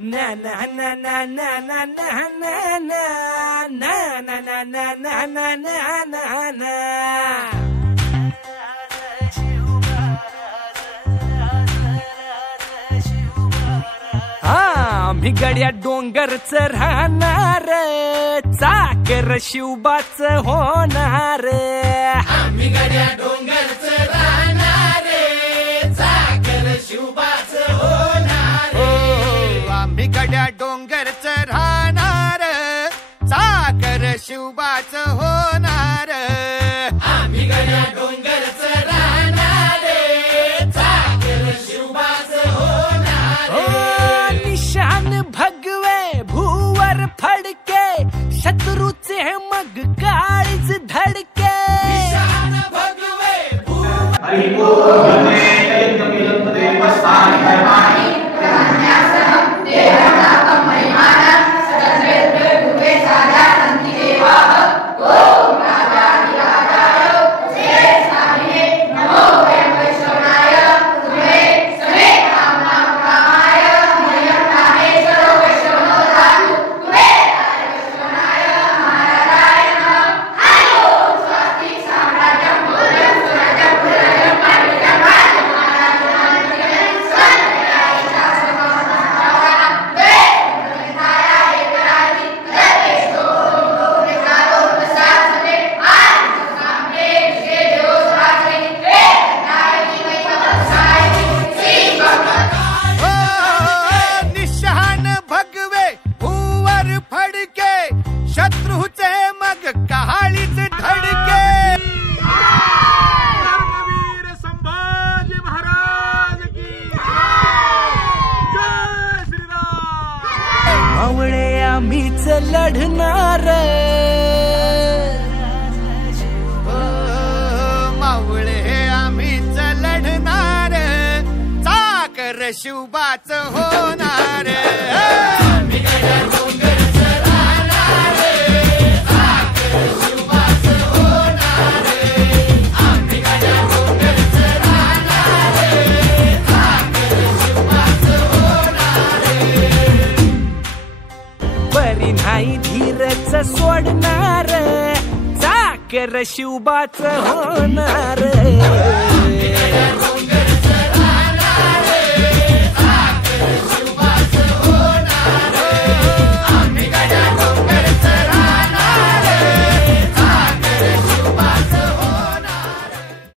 na na na na na na na na na na na na na na na na na. आम्ही गड्या डोंगरच राहणार, चाकर शिवबाच होणार. आम्ही गड्या डोंगरच राहणार, चाकर शिवबाच होणार. आम्ही गड्या डोंगरच राहणार, चाकर शिवबाच होणार. आम्ही गड्या डोंगरच राहणार, चाकर शिवबाच होणार. निशान भगवे भूवर फडके, शत्रूचे मग काळीच धडके. निशान भगवे शत्रूचे मग कहाळीच धडके. वीर संभाजी महाराज की जय श्रीराम. मावळे आम्हीच लढणार, मावळे आम्हीच लढणार, चाकर शिवबाच होणार. बरी नाही धीरच सोडणार, चाकर शिवबाच होणार.